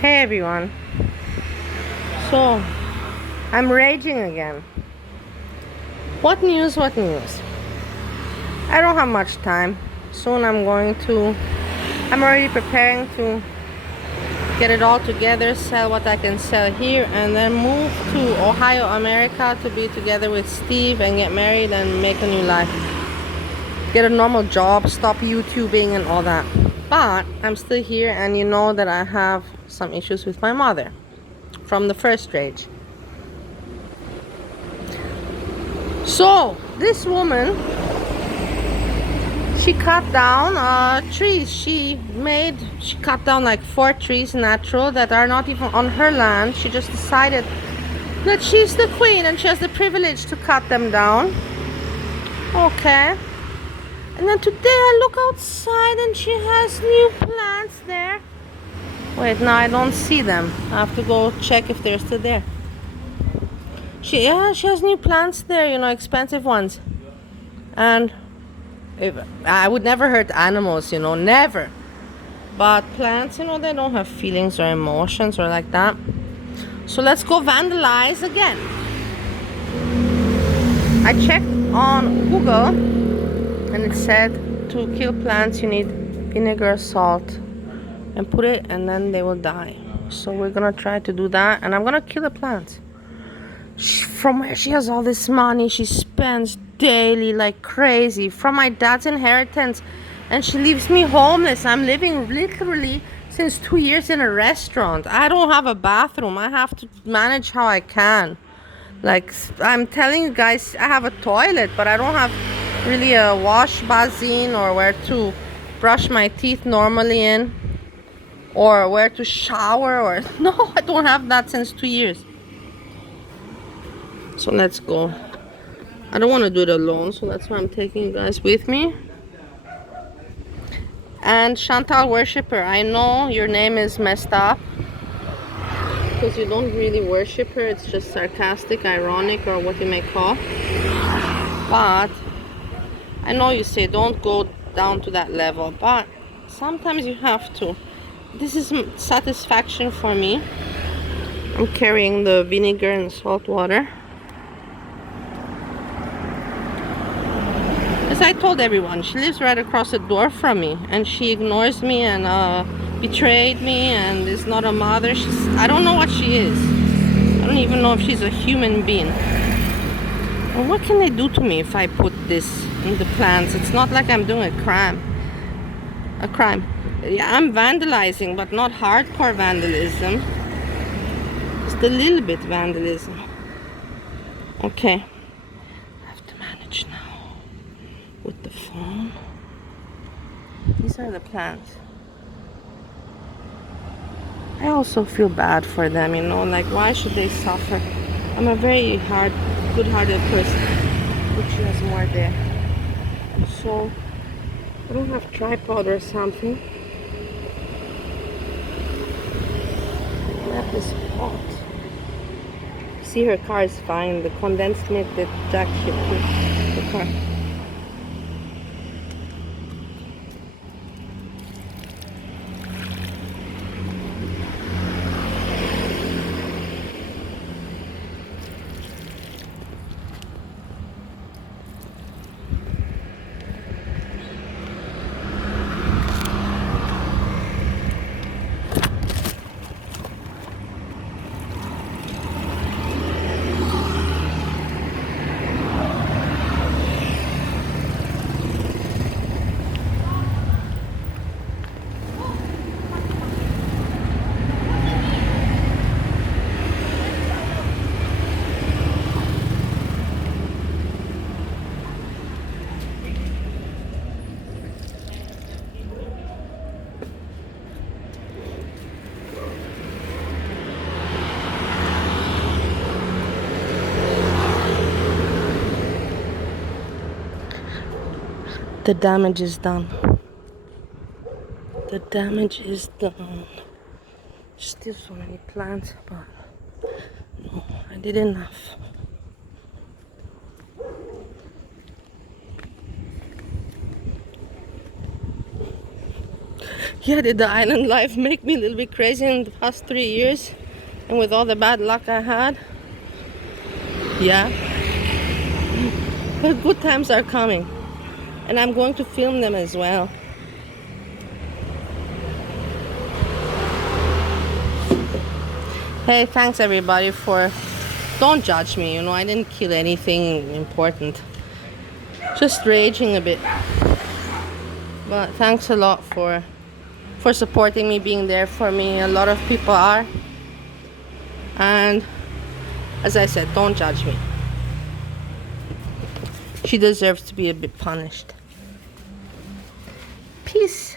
Hey everyone. So, I'm raging again. What news? What news? I don't have much time. Soon I'm already preparing to get it all together, sell what I can sell here, and then move to Ohio, America to be together with Steve and get married and make a new life. Get a normal job, stop YouTubing and all that. But I'm still here, and you know that I have some issues with my mother from the first rage. So this woman, she cut down trees. She cut down like 4 trees natural that are not even on her land. She just decided that she's the queen and she has the privilege to cut them down. Okay. And then today I look outside and she has new plants there. Wait, now I don't see them. I have to go check if they're still there. She has new plants there, expensive ones. And I would never hurt animals, never. But plants, they don't have feelings or emotions or like that. So let's go vandalize again. I checked on Google and it said to kill plants you need vinegar, salt, and put it, and then they will die. So we're gonna try to do that, and I'm gonna kill the plants. From where she has all this money, she spends daily like crazy from my dad's inheritance, and she leaves me homeless. I'm living literally since 2 years in a restaurant. I don't have a bathroom. I have to manage how I can. Like, I'm telling you guys, I have a toilet, but I don't have really a wash basin or where to brush my teeth normally in, or where to shower, or no, I don't have that since 2 years. So let's go. I don't want to do it alone, so that's why I'm taking you guys with me. And Chantal Worshipper, I know your name is messed up because you don't really worship her. It's just sarcastic, ironic, or what you may call. But I know you say don't go down to that level, but sometimes you have to. This is satisfaction for me. I'm carrying the vinegar and salt water. As I told everyone, she lives right across the door from me, and she ignores me and betrayed me and is not a mother. I don't know what she is. I don't even know if she's a human being. And what can they do to me if I put this in the plants? It's not like I'm doing a crime. Yeah, I'm vandalizing, but not hardcore vandalism. Just a little bit vandalism. Okay. I have to manage now with the phone. These are the plants. I also feel bad for them, like, why should they suffer? I'm a very good-hearted person, but she has more there. So I don't have tripod or something. That is hot. See, her car is fine. The condensed milk that Jack shipped to the car. The damage is done. The damage is done. Still so many plants, but no, I did enough. Yeah, did the island life make me a little bit crazy in the past 3 years? And with all the bad luck I had? Yeah. But good times are coming. And I'm going to film them as well. Hey, thanks everybody for... Don't judge me, you know, I didn't kill anything important. Just raging a bit. But thanks a lot for supporting me, being there for me. A lot of people are. And as I said, don't judge me. She deserves to be a bit punished. Peace.